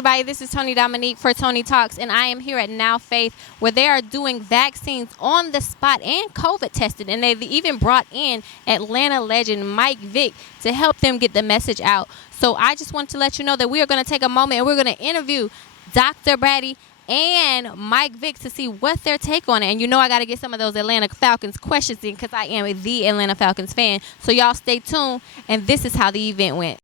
everybody, this is Tony Dominique for Tony Talks, and I am here at Now Faith, where they are doing vaccines on the spot and COVID tested, and they've even brought in Atlanta legend Mike Vick to help them get the message out. So I just want to let you know that we are going to take a moment and we're going to interview Dr. Braddy and Mike Vick to see what their take on it. And you know I got to get some of those Atlanta Falcons questions in because I am the Atlanta Falcons fan. So y'all stay tuned, and this is how the event went.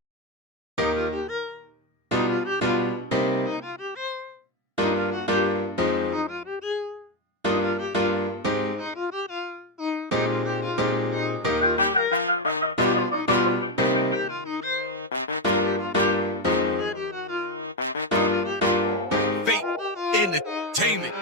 Entertainment.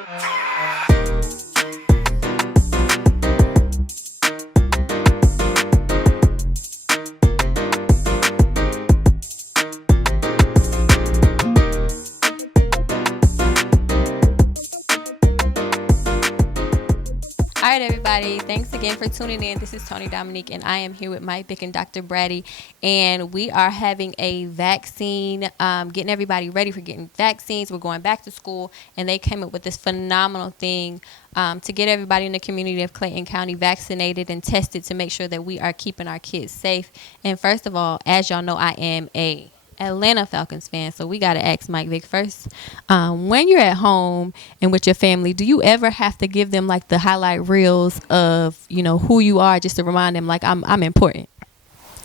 All right, everybody. Thanks again for tuning in. This is Tony Dominique, and I am here with Mike Vick and Dr. Braddy, and we are having a vaccine, getting everybody ready for getting vaccines. We're going back to school, and they came up with this phenomenal thing to get everybody in the community of Clayton County vaccinated and tested to make sure that we are keeping our kids safe. And first of all, as y'all know, I am a Atlanta Falcons fan, so we got to ask Mike Vick first. When you're at home and with your family, do you ever have to give them like the highlight reels of who you are, just to remind them like I'm important?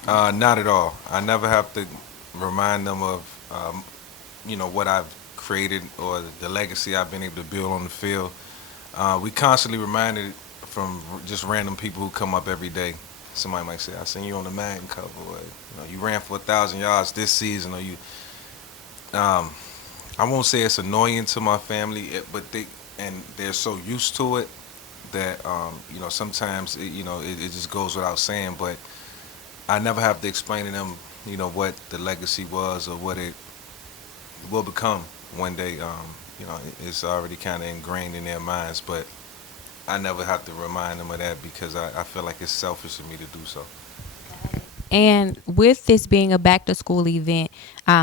Not at all. I never have to remind them of what I've created or the legacy I've been able to build on the field. We constantly reminded from just random people who come up every day. Somebody might say, "I seen you on the Madden cover," or you ran for 1,000 yards this season, or you. I won't say it's annoying to my family, but they're so used to it that sometimes it just goes without saying. But I never have to explain to them what the legacy was or what it will become one day. It's already kind of ingrained in their minds, but I never have to remind them of that because I feel like it's selfish of me to do so. And with this being a back-to-school event,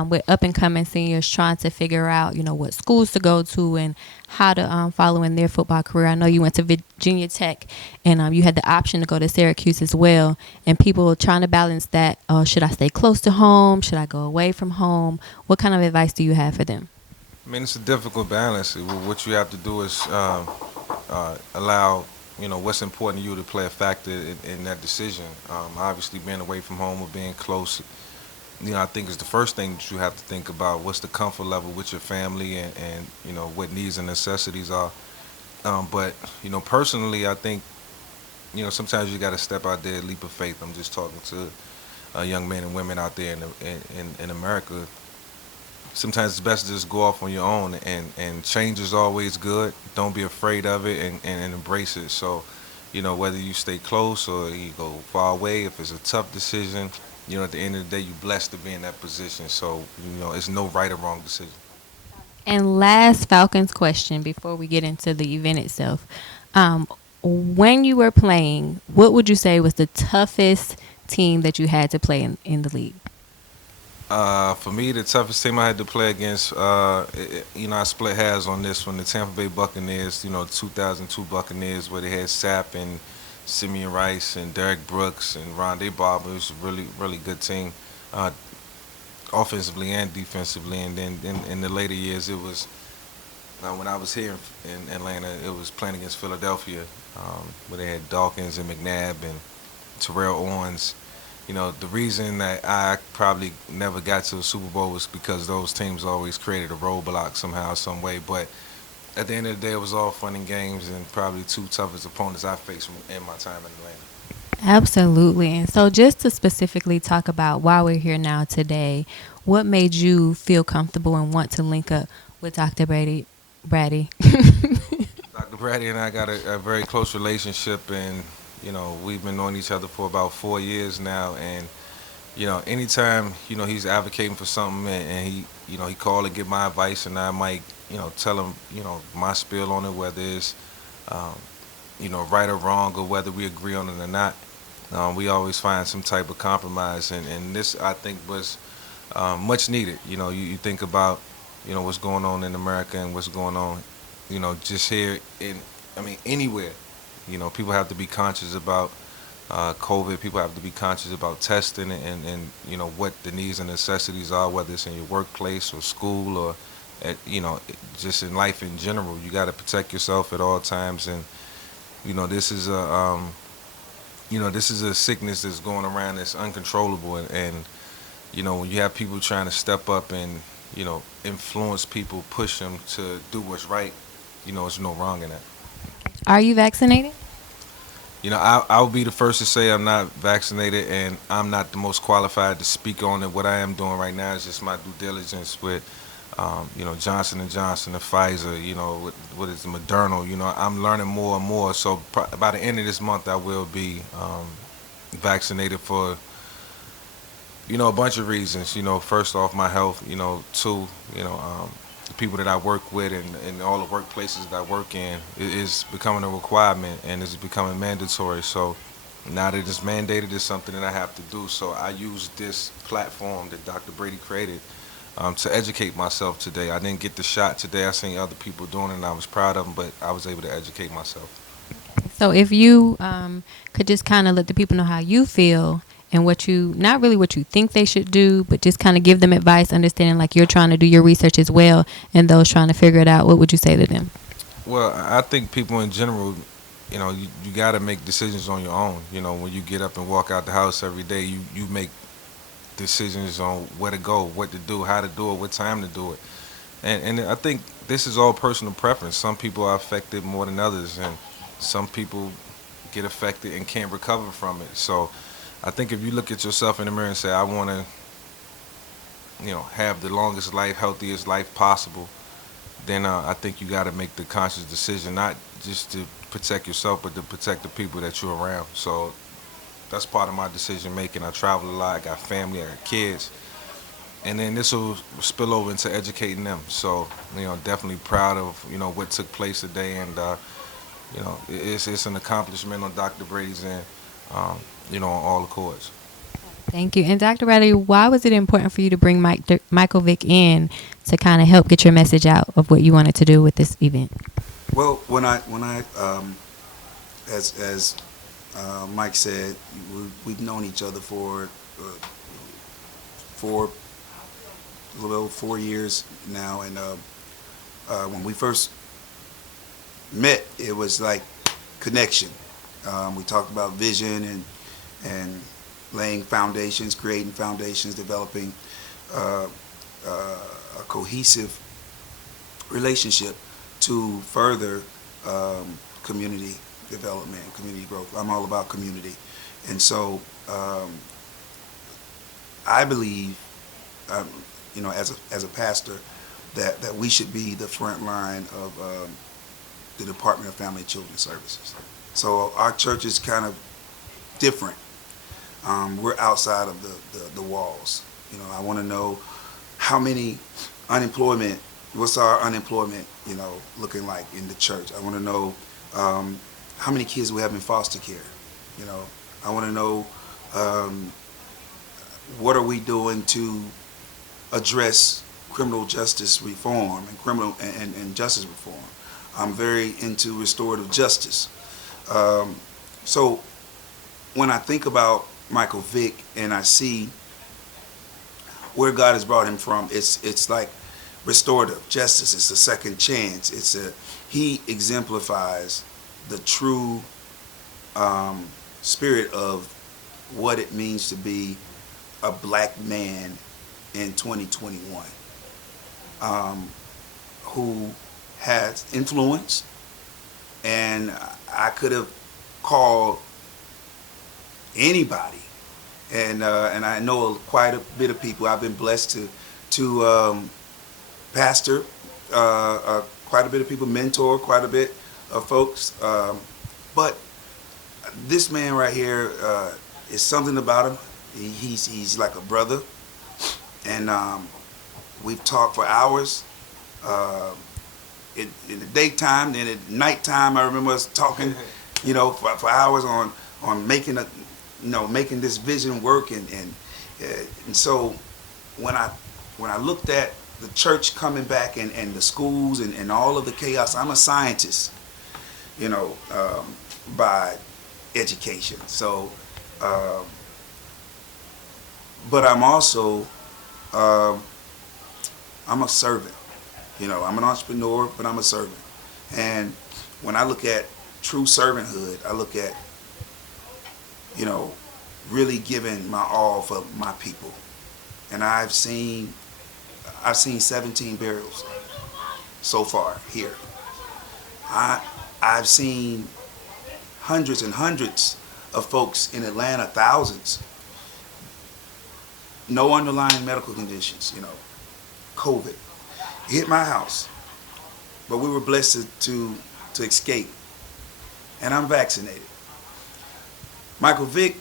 with up-and-coming seniors trying to figure out, what schools to go to and how to follow in their football career. I know you went to Virginia Tech, and you had the option to go to Syracuse as well. And people are trying to balance that. Should I stay close to home? Should I go away from home? What kind of advice do you have for them? I mean, it's a difficult balance. What you have to do is allow what's important to you to play a factor in that decision. Obviously, being away from home or being close, I think is the first thing that you have to think about. What's the comfort level with your family, and what needs and necessities are. But personally, I think sometimes you got to step out there, leap of faith. I'm just talking to young men and women out there in America. Sometimes it's best to just go off on your own, and change is always good. Don't be afraid of it, and embrace it. So, whether you stay close or you go far away, if it's a tough decision, at the end of the day, you're blessed to be in that position. So, it's no right or wrong decision. And last Falcons question before we get into the event itself. When you were playing, what would you say was the toughest team that you had to play in the league? For me, the toughest team I had to play against, I split hairs on this one. The Tampa Bay Buccaneers, 2002 Buccaneers, where they had Sapp and Simeon Rice and Derek Brooks and Rondé Barber. It was a really, really good team, offensively and defensively. And then in the later years, it was when I was here in Atlanta, it was playing against Philadelphia, where they had Dawkins and McNabb and Terrell Owens. The reason that I probably never got to a Super Bowl was because those teams always created a roadblock somehow, some way. But at the end of the day, it was all fun and games, and probably two toughest opponents I faced in my time in Atlanta. Absolutely. And so just to specifically talk about why we're here now today, what made you feel comfortable and want to link up with Dr. Braddy? Dr. Braddy and I got a very close relationship, and we've been knowing each other for about 4 years now, and anytime he's advocating for something, and he call and get my advice, and I might tell him my spiel on it, whether it's right or wrong, or whether we agree on it or not. We always find some type of compromise, and this I think was much needed. You think about what's going on in America and what's going on, just here anywhere. People have to be conscious about COVID. People have to be conscious about testing and what the needs and necessities are, whether it's in your workplace or school or just in life in general. You got to protect yourself at all times, and this is a sickness that's going around that's uncontrollable, and when you have people trying to step up and influence people, push them to do what's right, there's no wrong in that. Are you vaccinated? I'll be the first to say I'm not vaccinated, and I'm not the most qualified to speak on it. What I am doing right now is just my due diligence with, Johnson and Johnson, and Pfizer. What is Moderna? I'm learning more and more. So by the end of this month, I will be vaccinated for, a bunch of reasons. First off, my health. Two, the people that I work with and all the workplaces that I work in is becoming a requirement and is becoming mandatory. So now that it's mandated, it's something that I have to do. So I use this platform that Dr. Brady created to educate myself today. I didn't get the shot today. I seen other people doing it and I was proud of them, but I was able to educate myself. So if you could just kind of let the people know how you feel and not really what you think they should do, but just kind of give them advice, understanding like you're trying to do your research as well and those trying to figure it out, what would you say to them? Well, I think people in general, you got to make decisions on your own. When you get up and walk out the house every day, you make decisions on where to go, what to do, how to do it, what time to do it. And I think this is all personal preference. Some people are affected more than others, and some people get affected and can't recover from it. So I think if you look at yourself in the mirror and say, I want to, have the longest life, healthiest life possible, then I think you got to make the conscious decision, not just to protect yourself, but to protect the people that you're around. So that's part of my decision making. I travel a lot. I got family. I got kids. And then this will spill over into educating them. So, definitely proud of, what took place today. And, it's an accomplishment on Dr. Brady's end, on all accords. Thank you. And Dr. Bradley, why was it important for you to bring Michael Vick in to kind of help get your message out of what you wanted to do with this event? Well, when I as Mike said, we've known each other for 4 years now, and when we first met, it was like connection. We talked about vision and laying foundations, creating foundations, developing a cohesive relationship to further community development, community growth. I'm all about community, and so I believe, as a pastor, that we should be the front line of the Department of Family and Children's Services. So our church is kind of different. We're outside of the walls. I want to know how many what's our unemployment, looking like in the church. I want to know how many kids we have in foster care. I want to know what are we doing to address criminal justice reform and justice reform. I'm very into restorative justice. So when I think about Michael Vick and I see where God has brought him from, it's like restorative justice. It's a second chance. He exemplifies the true spirit of what it means to be a black man in 2021, who has influence, and I could have called anybody, and I know quite a bit of people. I've been blessed to pastor quite a bit of people, mentor quite a bit of folks, but this man right here is something about him. He's like a brother, and we've talked for hours. In the daytime, then at nighttime, I remember us talking, for hours on making this vision work, and so when I looked at the church coming back and the schools and all of the chaos. I'm a scientist, by education. So, but I'm also, I'm a servant. I'm an entrepreneur, but I'm a servant. And when I look at true servanthood, I look at, really giving my all for my people. And I've seen 17 burials so far here. I've seen hundreds and hundreds of folks in Atlanta, thousands, no underlying medical conditions, COVID. It hit my house, but we were blessed to escape. And I'm vaccinated. Michael Vick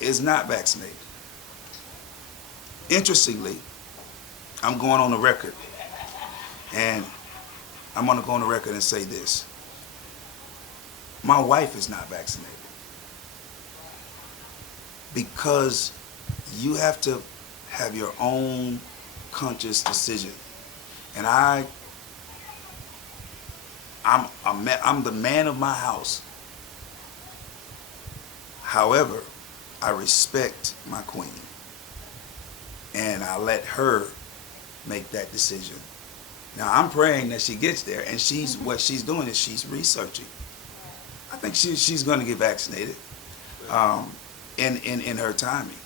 is not vaccinated. Interestingly, I'm going on the record, and I'm going to go on the record and say this. My wife is not vaccinated because you have to have your own conscious decision. And I'm the man of my house. However, I respect my queen, and I let her make that decision. Now I'm praying that she gets there, and what she's doing is she's researching. I think she's going to get vaccinated in her timing.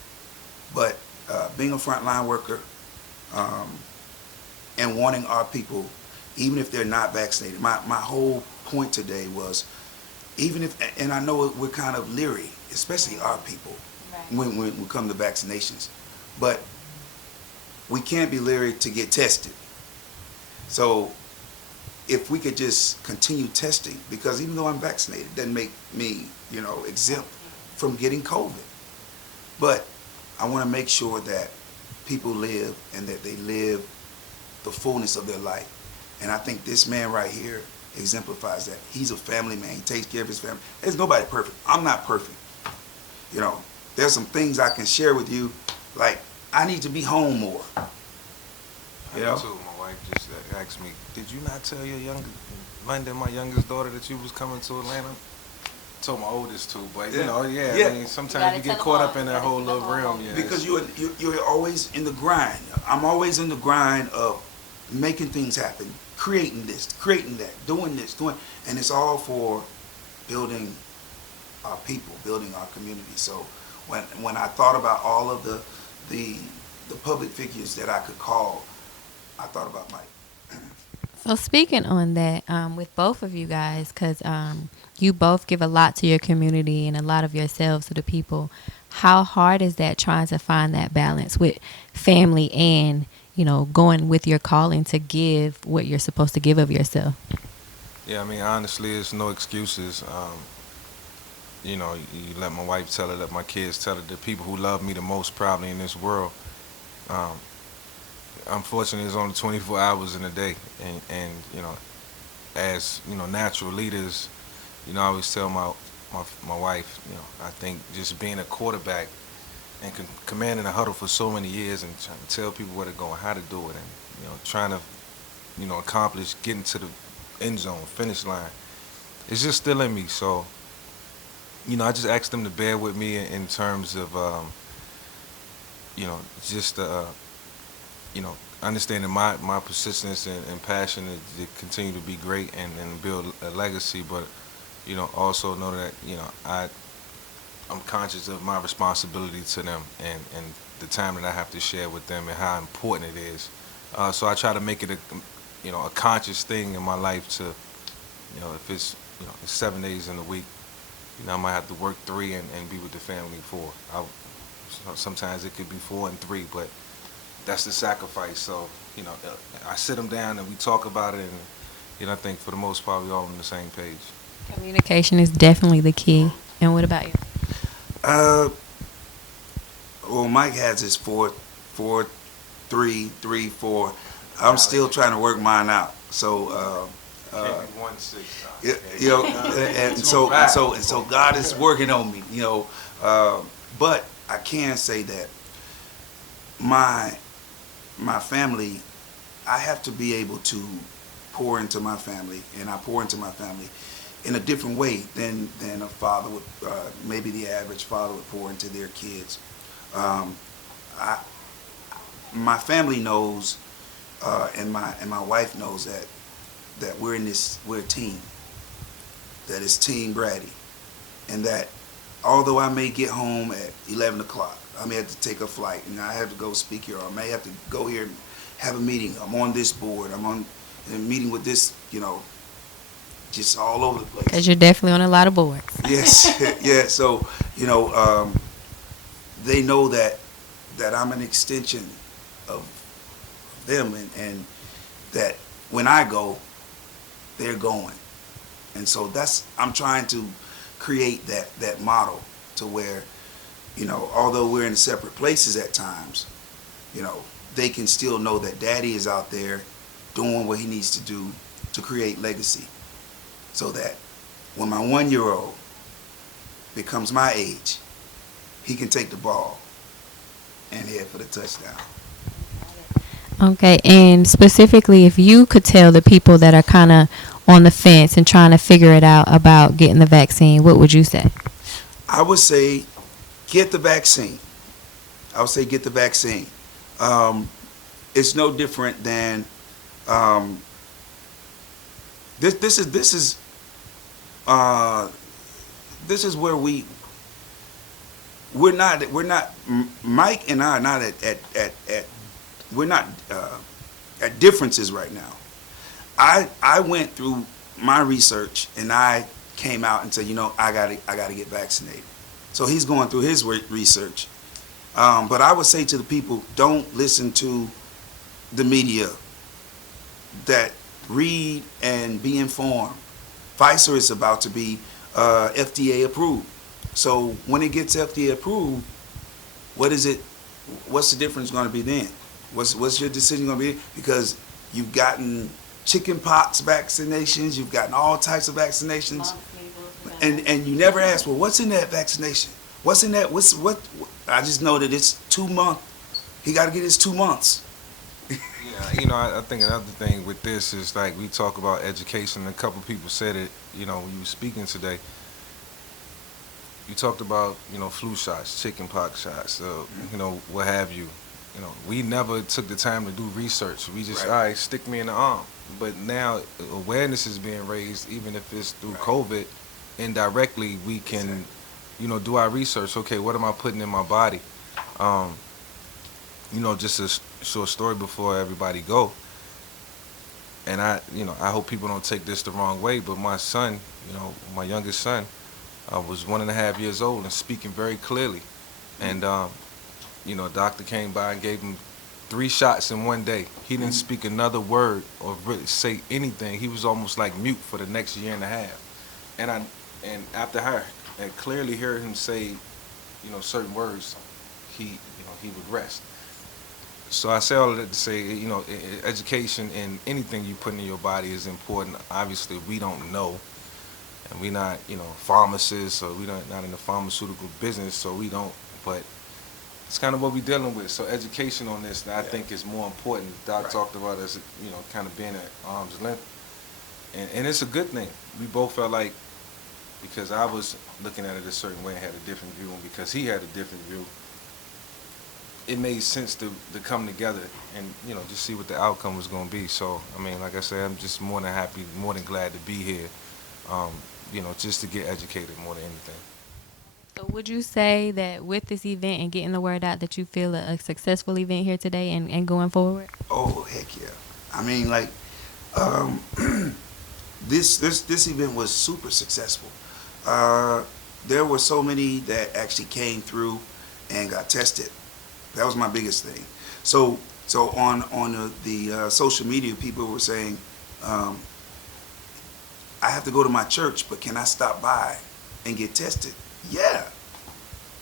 But being a frontline worker and wanting our people, even if they're not vaccinated, my whole point today was, even if, and I know we're kind of leery, especially our people, when we come to vaccinations, but we can't be leery to get tested. So if we could just continue testing, because even though I'm vaccinated, it doesn't make me, exempt from getting COVID. But I want to make sure that people live and that they live the fullness of their life. And I think this man right here exemplifies that. He's a family man. He takes care of his family. There's nobody perfect. I'm not perfect. There's some things I can share with you, like I need to be home more. I know too. My wife just asked me, "Did you not tell Monday, my youngest daughter, that you was coming to Atlanta?" Told my oldest too, but I mean, sometimes you get caught up in that whole little realm. Yeah, because you're always in the grind. I'm always in the grind of making things happen, creating this, creating that, doing this, and it's all for building our people, building our community. So when I thought about all of the public figures that I could call, I thought about Mike. So speaking on that, with both of you guys, because you both give a lot to your community and a lot of yourselves to the people, how hard is that, trying to find that balance with family and, going with your calling to give what you're supposed to give of yourself? Yeah, I mean, honestly, it's no excuses. You let my wife tell it, let my kids tell it, the people who love me the most probably in this world. Unfortunately, it's only 24 hours in a day, and as natural leaders, I always tell my wife, I think just being a quarterback and commanding a huddle for so many years and trying to tell people where to go and how to do it, and trying to accomplish getting to the end zone, finish line, it's just still in me. So I just asked them to bear with me in terms of just understanding my persistence and passion to continue to be great and build a legacy, but also know that I'm conscious of my responsibility to them and the time that I have to share with them and how important it is. So I try to make it a conscious thing in my life to, if it's it's 7 days in a week, I might have to work 3 and be with the family 4. Sometimes it could be 4 and 3, but that's the sacrifice. So, I sit them down and we talk about it, and I think for the most part we all on the same page. Communication is definitely the key. And what about you? Well, Mike has his 4, 3, 3, 4. I'm still trying to work mine out. So, and so God is working on me. But I can say that my family, I have to be able to pour into my family, and I pour into my family in a different way than a father would, maybe the average father would pour into their kids. Um, I, my family knows, and my wife knows that we're a team, that it's Team Braddy, and that although I may get home at 11 o'clock, I may have to take a flight, and I have to go speak here, or I may have to go here and have a meeting. I'm on this board. I'm on a meeting with this, just all over the place. Because you're definitely on a lot of boards. Yes, yeah. So, they know that I'm an extension of them, and that when I go, they're going. And so I'm trying to create that model to where, although we're in separate places at times, they can still know that Daddy is out there doing what he needs to do to create legacy, so that when my 1-year-old becomes my age, he can take the ball and head for the touchdown. Okay, and specifically, if you could tell the people that are kind of on the fence and trying to figure it out about getting the vaccine, what would you say? I would say get the vaccine. Get the vaccine. It's no different than this is where we're not Mike and I are not we're not at differences right now. I went through my research and I came out and said, I gotta get vaccinated. So he's going through his research. But I would say to the people, don't listen to the media. That read and be informed. Pfizer is about to be FDA approved. So when it gets FDA approved, what's the difference going to be then? What's your decision going to be? Because you've gotten chicken pox vaccinations, you've gotten all types of vaccinations, and you never ask, well, what's in that vaccination? What's in that? What? I just know that it's 2 months. He got to get his 2 months. Yeah, I think another thing with this is, like, we talk about education. A couple people said it, when you were speaking today. You talked about, flu shots, chicken pox shots, what have you. We never took the time to do research. We just, all right, stick me in the arm. But now awareness is being raised, even if it's through COVID. Indirectly, we can, do our research. Okay, what am I putting in my body? Just a short story before everybody go. And I hope people don't take this the wrong way, but my son, my youngest son, was 1.5 years old and speaking very clearly. And, a doctor came by and gave him 3 shots in one day. He didn't speak another word or really say anything. He was almost like mute for the next 1.5 years. And after I clearly heard him say, certain words, he regressed. So I say all of that to say, education in anything you put in your body is important. Obviously, we don't know, and we're not, pharmacists, or we're not in the pharmaceutical business, so we don't. But it's kind of what we're dealing with. So education on this, I think, is more important. Doc talked about us, kind of being at arm's length, and it's a good thing. We both felt like, because I was looking at it a certain way and had a different view, and because he had a different view, it made sense to come together and, just see what the outcome was going to be. So, like I said, I'm just more than happy, more than glad to be here, just to get educated more than anything. So would you say that with this event and getting the word out that you feel a successful event here today and going forward? Oh, heck yeah. This event was super successful. There were so many that actually came through and got tested. That was my biggest thing. So on the social media, people were saying, I have to go to my church, but can I stop by and get tested? Yeah.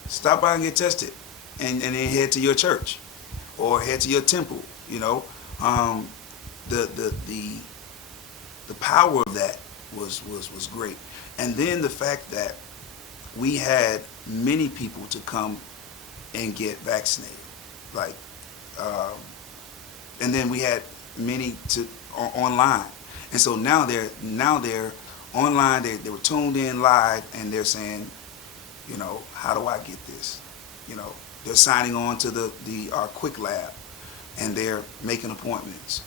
Stop by and get tested, and then head to your church or head to your temple. The power of that was great. And then the fact that we had many people to come and get vaccinated. And then we had many to online, and so now they're online. They were tuned in live, and they're saying, how do I get this? They're signing on to the our quick lab, and they're making appointments.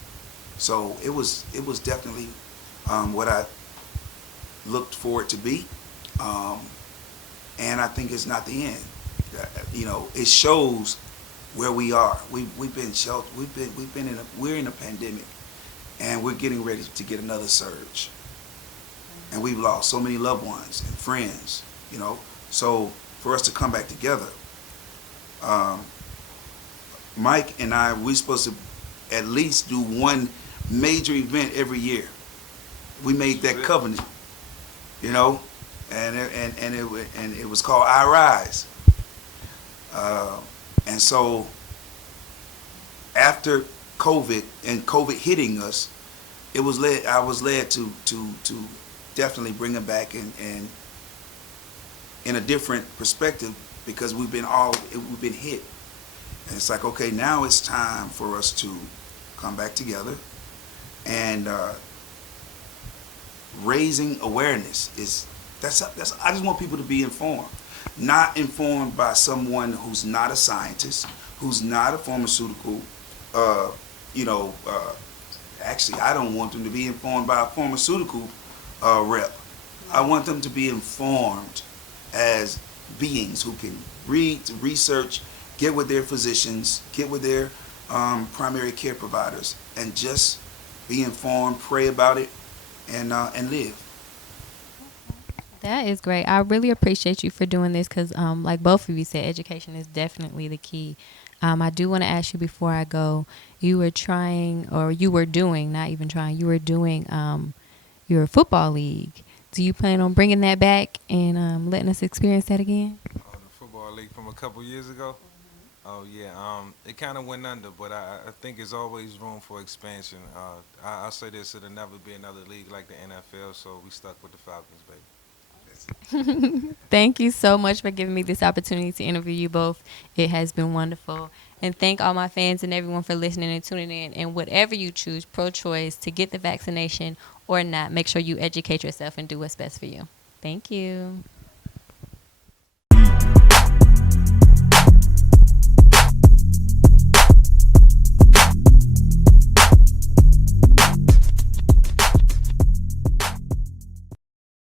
So it was definitely what I looked for it to be, um, and I think it's not the end. It shows where we are. We've been sheltered. We're in a pandemic, and we're getting ready to get another surge. And we've lost so many loved ones and friends. So for us to come back together, um, Mike and we're supposed to at least do one major event every year. We made that covenant, you know, and it was called I Rise. And so after COVID and COVID hitting us, I was led to definitely bring it back and in a different perspective, because we've been hit. And it's like, okay, now it's time for us to come back together, and raising awareness that's I just want people to be informed, not informed by someone who's not a scientist, who's not a pharmaceutical, you know, actually I don't want them to be informed by a pharmaceutical rep. I want them to be informed as beings who can read, research, get with their physicians, get with their primary care providers, and just be informed, pray about it, and live. That is great. I really appreciate you for doing this because, like both of you said, education is definitely the key. I do want to ask you before I go, you were trying, or you were doing, not even trying, you were doing your football league. Do you plan on bringing that back and letting us experience that again? The football league from a couple years ago. Oh yeah, it kind of went under, but I think there's always room for expansion. I say this, it'll never be another league like the NFL, so we stuck with the Falcons, baby. Thank you so much for giving me this opportunity to interview you both. It has been wonderful. And thank all my fans and everyone for listening and tuning in. And whatever you choose, pro-choice, to get the vaccination or not, make sure you educate yourself and do what's best for you. Thank you.